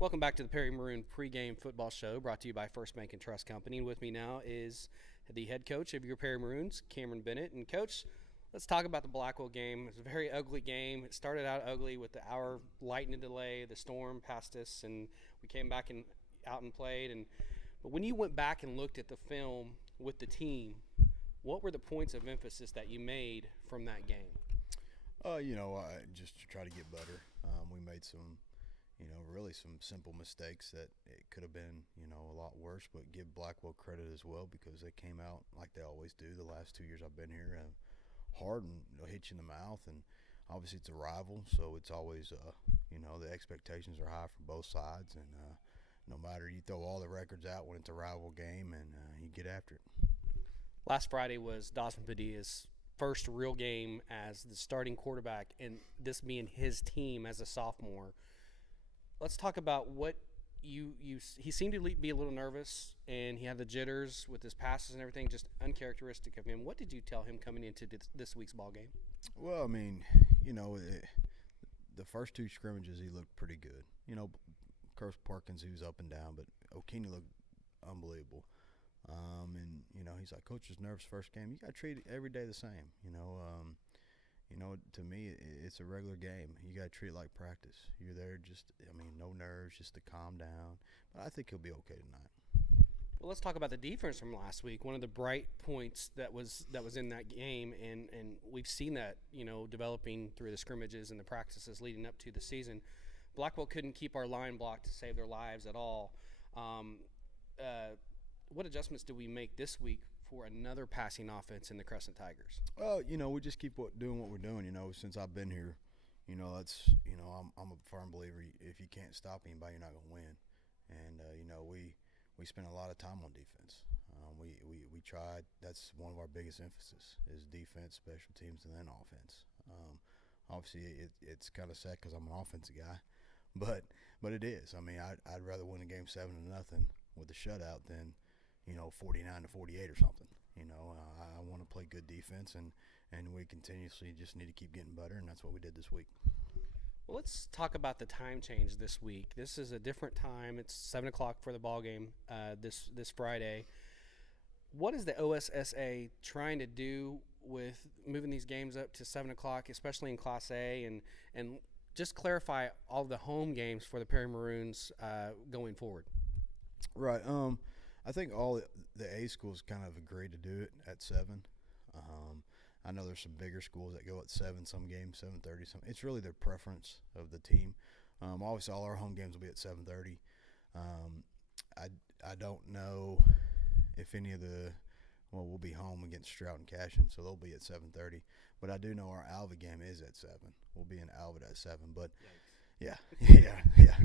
Welcome back to the Perry Maroon pregame football show brought to you by First Bank and Trust Company. And with me now is the head coach of your Perry Maroons, Cameron Bennett. And, Coach, let's talk about the Blackwell game. It was a very ugly game. It started out ugly with the hour lightning delay. The storm passed us, and we came back and out and played. But when you went back and looked at the film with the team, what were the points of emphasis that you made from that game? Just to try to get better. We made some, really some simple mistakes that it could have been, a lot worse. But give Blackwell credit as well because they came out like they always do. The last 2 years I've been here, hard and hit you in the mouth. And obviously it's a rival, so it's always, the expectations are high from both sides. And no matter, you throw all the records out when it's a rival game, and you get after it. Last Friday was Dawson Padilla's first real game as the starting quarterback, and this being his team as a sophomore. Let's talk about what he seemed to be a little nervous, and he had the jitters with his passes and everything, just uncharacteristic of him. What did you tell him coming into this week's ball game? Well, the first two scrimmages he looked pretty good. Curse Parkins, he was up and down, but Okini looked unbelievable. He's like, Coach is nervous first game. You got to treat it every day the same. To me, it's a regular game. You got to treat it like practice. You're there no nerves, just to calm down. But I think he'll be okay tonight. Well, let's talk about the defense from last week. One of the bright points that was in that game, and we've seen that, developing through the scrimmages and the practices leading up to the season. Blackwell couldn't keep our line blocked to save their lives at all. What adjustments do we make this week for another passing offense in the Crescent Tigers? Well, we just keep doing what we're doing. Since I've been here, that's I'm a firm believer. If you can't stop anybody, you're not going to win. And we spend a lot of time on defense. We tried. That's one of our biggest emphasis is defense, special teams, and then offense. Obviously, it's kind of sad because I'm an offensive guy, but it is. I'd rather win a game 7-0 with a shutout than 49-48 or something. I want to play good defense, and we continuously just need to keep getting better, and that's what we did this week. Well, let's talk about the time change this week. This is a different time. It's 7 o'clock for the ball game this Friday. What is the OSSA trying to do with moving these games up to 7 o'clock, especially in Class A, and just clarify all the home games for the Perry Maroons going forward? Right. I think all the A schools kind of agreed to do it at 7. I know there's some bigger schools that go at 7 some games, 7:30 some. It's really their preference of the team. Obviously, all our home games will be at 7:30. I don't know if any of we'll be home against Stroud and Cashin, so they'll be at 7:30. But I do know our Alva game is at 7. We'll be in Alva at 7. But yeah.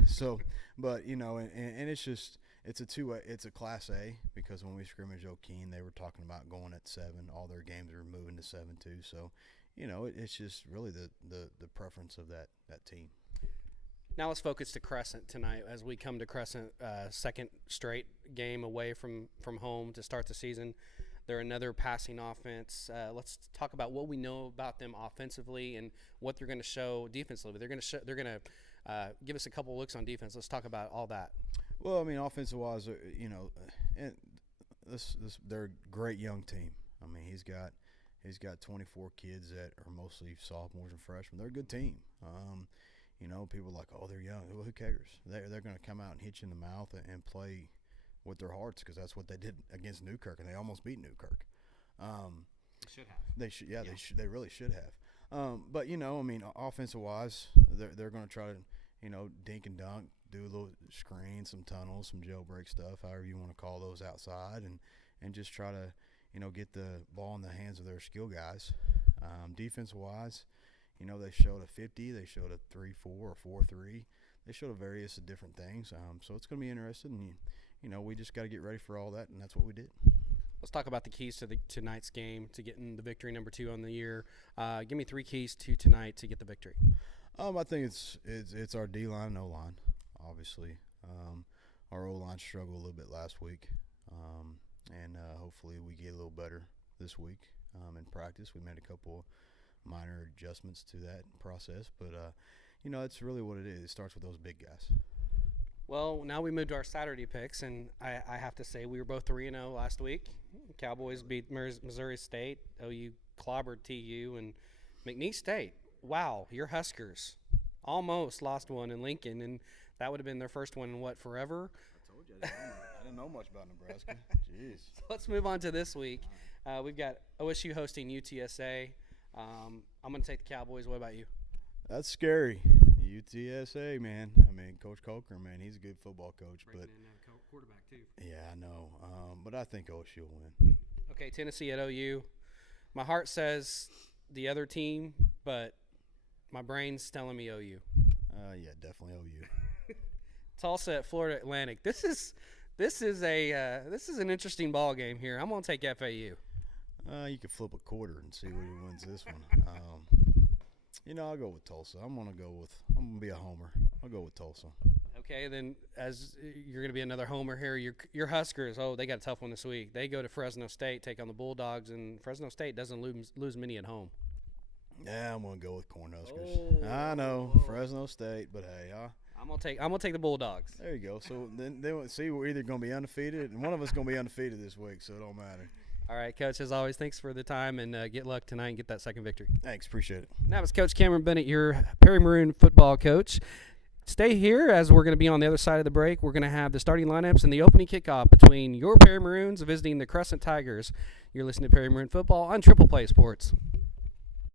So, but and it's just. It's a two-way. It's a Class A because when we scrimmage O'Keene, they were talking about going at 7. All their games are moving to 7 too. So, it's just really the preference of that team. Now let's focus to Crescent tonight as we come to Crescent, second straight game away from home to start the season. They're another passing offense. Let's talk about what we know about them offensively and what they're going to show defensively. They're going to give us a couple looks on defense. Let's talk about all that. Well, offensive wise, and they're a great young team. He's got 24 kids that are mostly sophomores and freshmen. They're a good team. People are like, oh, they're young. Well, who cares? They're going to come out and hit you in the mouth and play with their hearts because that's what they did against Newkirk, and they almost beat Newkirk. Should have. They should. Yeah, they really should have. But offensive wise, they're going to try to dink and dunk. Do a little screen, some tunnels, some jailbreak stuff, however you want to call those outside, and just try to, get the ball in the hands of their skill guys. Defense-wise, they showed a 50, they showed a 3-4 or 4-3. They showed a various of different things. So it's going to be interesting, and, we just got to get ready for all that, and that's what we did. Let's talk about the keys to tonight's game to getting the victory number 2 on the year. Give me 3 keys to tonight to get the victory. I think it's our D-line and O-line. Obviously, our O-line struggled a little bit last week, and hopefully we get a little better this week in practice. We made a couple minor adjustments to that process, but that's really what it is. It starts with those big guys. Well, now we moved to our Saturday picks, and I have to say we were both 3-0 last week. Cowboys beat Missouri State. OU clobbered TU, and McNeese State. Wow, your Huskers almost lost one in Lincoln, and that would have been their first one in what, forever? I told you I didn't know much about Nebraska. Jeez. So let's move on to this week. We've got OSU hosting UTSA. I'm going to take the Cowboys. What about you? That's scary. UTSA, man. I mean, Coach Coker, man, he's a good football coach. Breaking But in quarterback, too. yeah, I know. But I think OSU will win. Okay, Tennessee at OU. My heart says the other team, but my brain's telling me OU. Yeah, definitely OU. Tulsa at Florida Atlantic. This is an interesting ball game here. I'm gonna take FAU. You could flip a quarter and see who wins this one. I'll go with Tulsa. I'm gonna be a homer. I'll go with Tulsa. Okay, then as you're gonna be another homer here, your Huskers. Oh, they got a tough one this week. They go to Fresno State, take on the Bulldogs, and Fresno State doesn't lose many at home. Yeah, I'm gonna go with Cornhuskers. Oh, I know Fresno State, but hey, I'm gonna take the Bulldogs. there you go. So then see, we're either gonna be undefeated, and one of us gonna be undefeated this week, so it don't matter. All right, Coach. As always, thanks for the time, and get luck tonight and get that second victory. Thanks, appreciate it. That was Coach Cameron Bennett, your Perry Maroon football coach. Stay here as we're going to be on the other side of the break. We're going to have the starting lineups and the opening kickoff between your Perry Maroons visiting the Crescent Tigers. You're listening to Perry Maroon Football on Triple Play Sports.